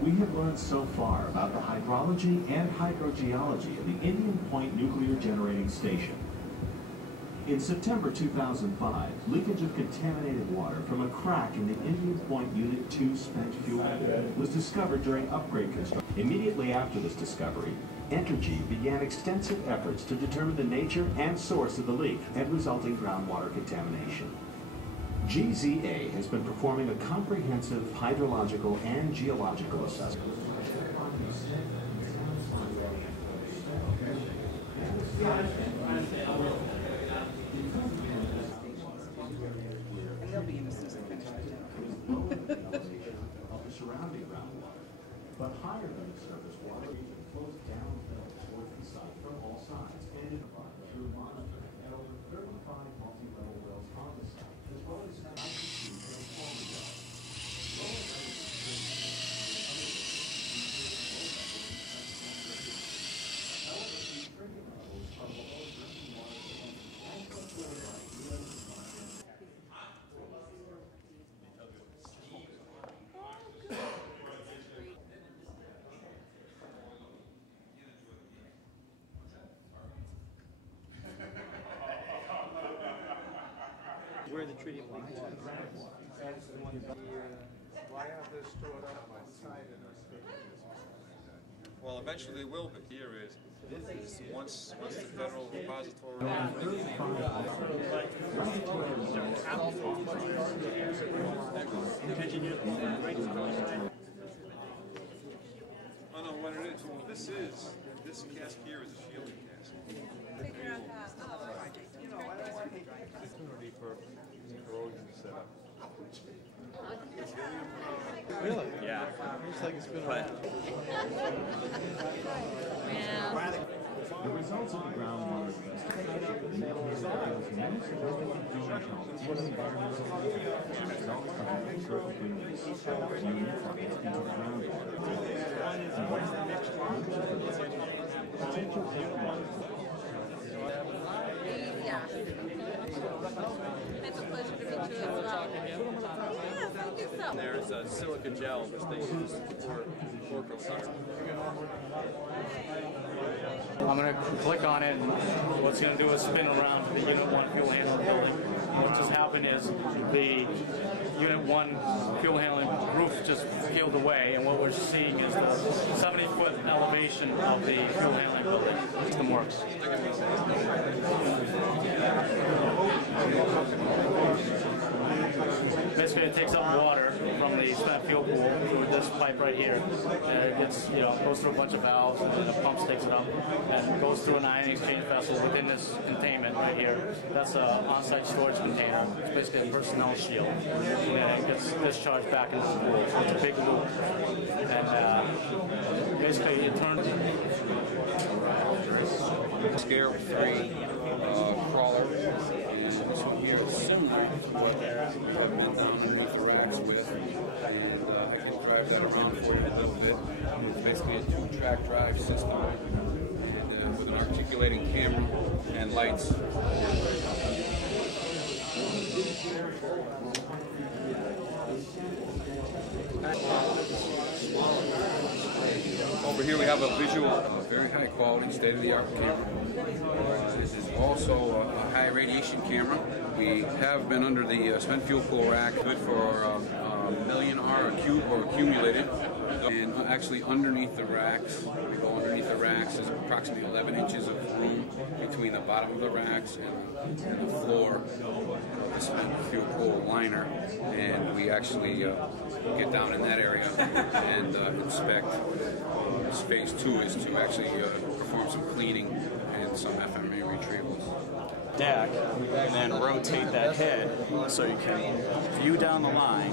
We have learned so far about the hydrology and hydrogeology of the Indian Point Nuclear Generating Station. In September 2005, leakage of contaminated water from a crack in the Indian Point Unit 2 spent fuel was discovered during upgrade construction. Immediately after this discovery, Entergy began extensive efforts to determine the nature and source of the leak and resulting groundwater contamination. GZA has been performing a comprehensive hydrological and geological assessment. And they'll be in as soon as I finish Of the surrounding groundwater, but higher than the surface water region flows downhill towards the site from all sides and through monitoring at over 35 multi-level wells on the site, as well as IPC transformer wells. However, the drinking levels are below drinking water as controlled by U.S. Where the treaty lies. Why are they stored up outside in a Well, eventually they will, but here is once the federal repository. Oh no, what it is? Well, this cask here is a shielding cask. Figure out that project. For corrosion setup. Really? Yeah. Looks like it's been around. The results of the groundwater investigation reveals numerous environmental results of the imperfect release of nutrients into the groundwater. Potential Yeah. It's a pleasure to meet you as well. Yeah, thank you so much. There's a silica gel which they use for retardant. I'm going to click on it, and what's going to do is spin around to the Unit 1 fuel handling building. What just happened is the Unit 1 fuel handling roof just peeled away, and what we're seeing is the 70-foot elevation of the fuel handling building. System works. Basically, it takes up water from the spent fuel pool through this pipe right here. It gets, goes through a bunch of valves, and then the pumps takes it up, and goes through an ion exchange vessel within this containment right here. That's an on-site storage container. It's basically a personnel shield, and then it gets discharged back into the pool. So it's a big loop, and basically it turns. Scare-free crawler, and so we are similar to what they're putting down in the racks with, and I can drive that around for you a little bit. It's basically a 2-track drive system and, with an articulating camera and lights. Over here we have a visual, very high quality, state-of-the-art camera. This is also a high radiation camera. We have been under the spent fuel pool rack, good for a million R cube or accumulated. And actually underneath the racks, we go underneath the racks, there's approximately 11 inches of room between the bottom of the racks and the floor of the spent fuel pool liner. And we actually get down in that area and inspect. Phase 2 is to actually perform some cleaning and some FMA retrievals. Deck, and then rotate that head so you can view down the line.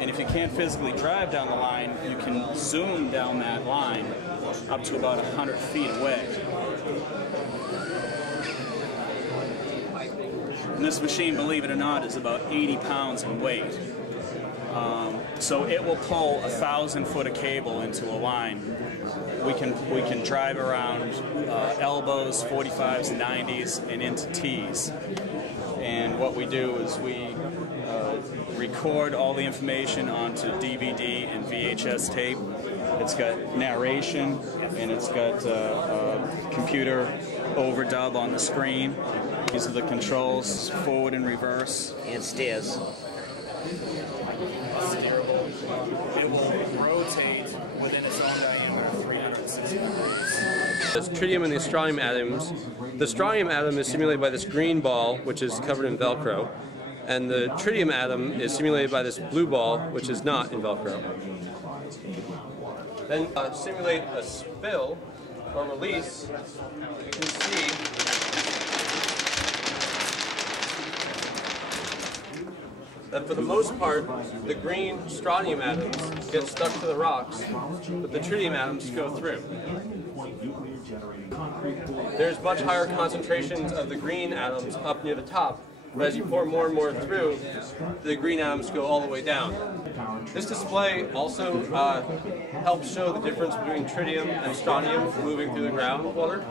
And if you can't physically drive down the line, you can zoom down that line up to about 100 feet away. And this machine, believe it or not, is about 80 pounds in weight. So it will pull 1,000 foot of cable into a line. We can drive around elbows, 45s, 90s, and into T's. And what we do is we record all the information onto DVD and VHS tape, It's got narration, and it's got computer overdub on the screen. These are the controls, forward and reverse. And stairs. Steerable. It will rotate within its own diameter of 360 degrees. There's tritium and the strontium atoms. The strontium atom is simulated by this green ball, which is covered in Velcro, and the tritium atom is simulated by this blue ball, which is not in Velcro. Then simulate a spill or release. You can see that for the most part, the green strontium atoms get stuck to the rocks, but the tritium atoms go through. There's much higher concentrations of the green atoms up near the top, but as you pour more and more through, the green atoms go all the way down. This display also helps show the difference between tritium and strontium moving through the groundwater.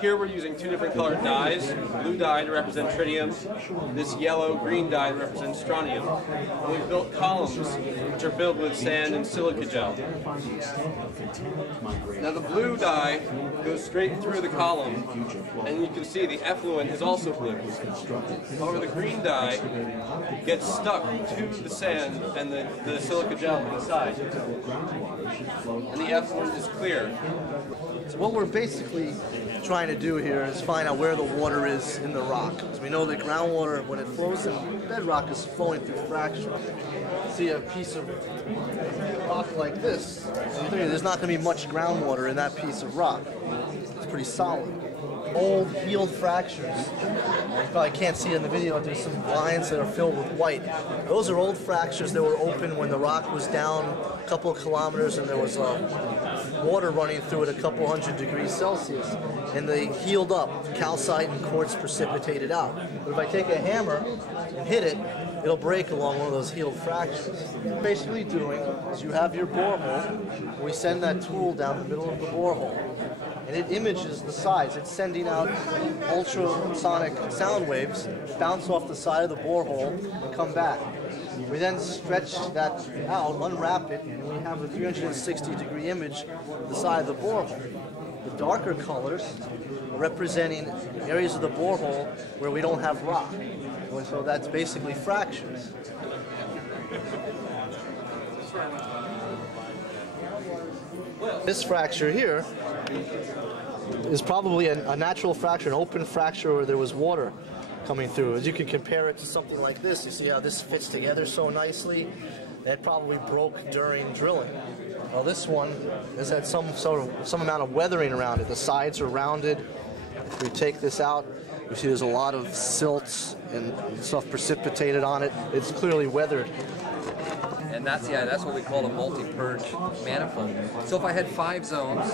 Here we're using two different colored dyes, blue dye to represent tritium, this yellow-green dye to represent strontium. And we've built columns which are filled with sand and silica gel. Now the blue dye goes straight through the column, and you can see the effluent is also blue. However, the green dye gets stuck to the sand and the silica gel inside, and the effluent is clear. So what we're basically trying to do here is find out where the water is in the rock. So we know that groundwater, when it flows in bedrock, is flowing through fracture. See a piece of rock like this, there's not going to be much groundwater in that piece of rock. It's pretty solid. Old healed fractures. You probably can't see it in the video, there's some lines that are filled with white. Those are old fractures that were open when the rock was down a couple of kilometers and there was water running through it a couple hundred degrees Celsius. And they healed up. Calcite and quartz precipitated out. But if I take a hammer and hit it, it'll break along one of those healed fractures. What you're basically doing is you have your borehole. We send that tool down the middle of the borehole. And it images the sides. It's sending out ultrasonic sound waves, bounce off the side of the borehole, and come back. We then stretch that out, unwrap it, and we have a 360-degree image of the side of the borehole. The darker colors are representing areas of the borehole where we don't have rock. And so that's basically fractures. This fracture here is probably a natural fracture, an open fracture where there was water coming through. As you can compare it to something like this, you see how this fits together so nicely. That probably broke during drilling. Well, this one has had some amount of weathering around it. The sides are rounded. If we take this out, you see there's a lot of silts and stuff precipitated on it. It's clearly weathered. And that's what we call a multi-purge manifold. So if I had 5 zones,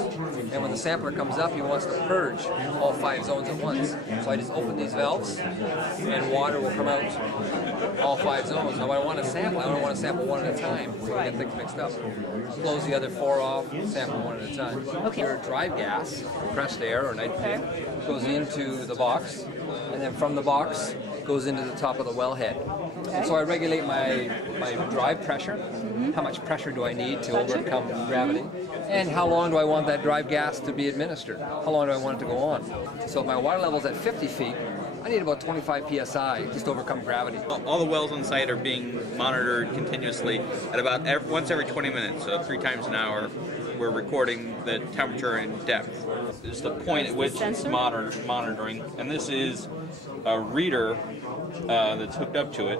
and when the sampler comes up, he wants to purge all 5 zones at once. So I just open these valves, and water will come out all 5 zones. Now when I want to sample, I don't want to sample one at a time, so I get things mixed up. Close the other 4 off, sample one at a time. Okay. Your drive gas, compressed air or nitrogen, goes into the box, and then from the box goes into the top of the wellhead. Okay. So I regulate my drive pressure, how much pressure do I need to overcome gravity, and how long do I want that drive gas to be administered, how long do I want it to go on. So if my water level's at 50 feet, I need about 25 psi just to overcome gravity. All the wells on site are being monitored continuously at about once every 20 minutes, so 3 times an hour. We're recording the temperature and depth. This is the point at which it's monitoring, and this is a reader that's hooked up to it,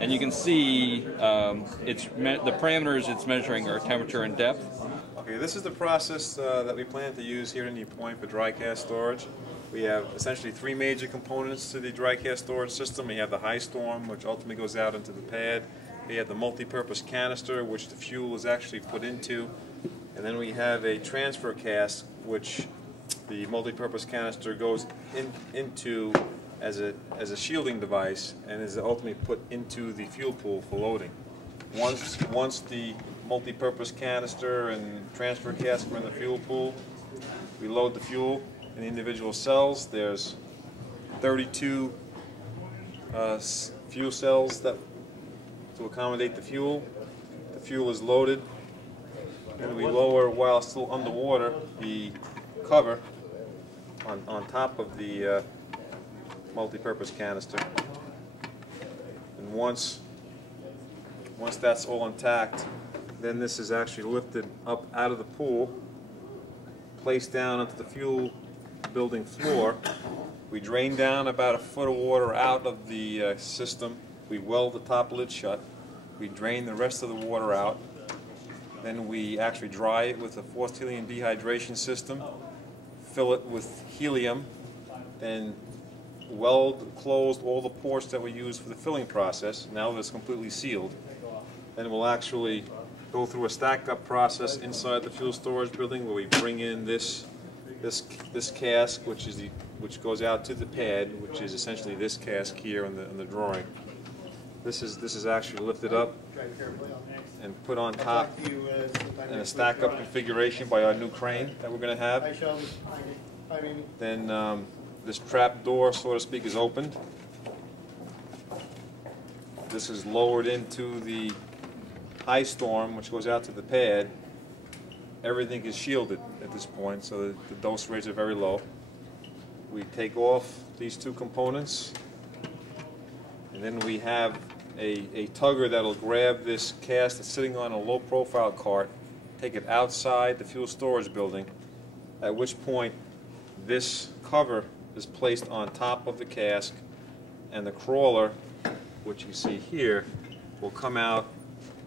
and you can see the parameters it's measuring are temperature and depth. Okay, this is the process that we plan to use here in Indian Point for dry cast storage. We have essentially 3 major components to the dry cast storage system. We have the high storm, which ultimately goes out into the pad. We have the multi-purpose canister, which the fuel is actually put into. And then we have a transfer cask, which the multi-purpose canister goes into as a shielding device and is ultimately put into the fuel pool for loading. Once the multi-purpose canister and transfer cask are in the fuel pool, we load the fuel in the individual cells. There's 32 fuel cells to accommodate the fuel. The fuel is loaded and we lower, while still underwater, the cover on top of the multi-purpose canister. And once that's all intact, then this is actually lifted up out of the pool, placed down onto the fuel building floor. We drain down about a foot of water out of the system. We weld the top lid shut. We drain the rest of the water out. Then we actually dry it with a forced helium dehydration system, fill it with helium, then weld closed all the ports that we use for the filling process. Now that it's completely sealed. Then we'll actually go through a stack-up process inside the fuel storage building where we bring in this cask, which goes out to the pad, which is essentially this cask here in the drawing. This is actually lifted up and put on top in a stack-up configuration by our new crane that we're going to have. Then this trap door, so to speak, is opened. This is lowered into the high storm, which goes out to the pad. Everything is shielded at this point, so that the dose rates are very low. We take off these two components, and then we have a tugger that'll grab this cask that's sitting on a low-profile cart, take it outside the fuel storage building, at which point this cover is placed on top of the cask, and the crawler, which you see here, will come out,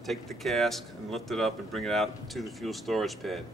take the cask and lift it up and bring it out to the fuel storage pad.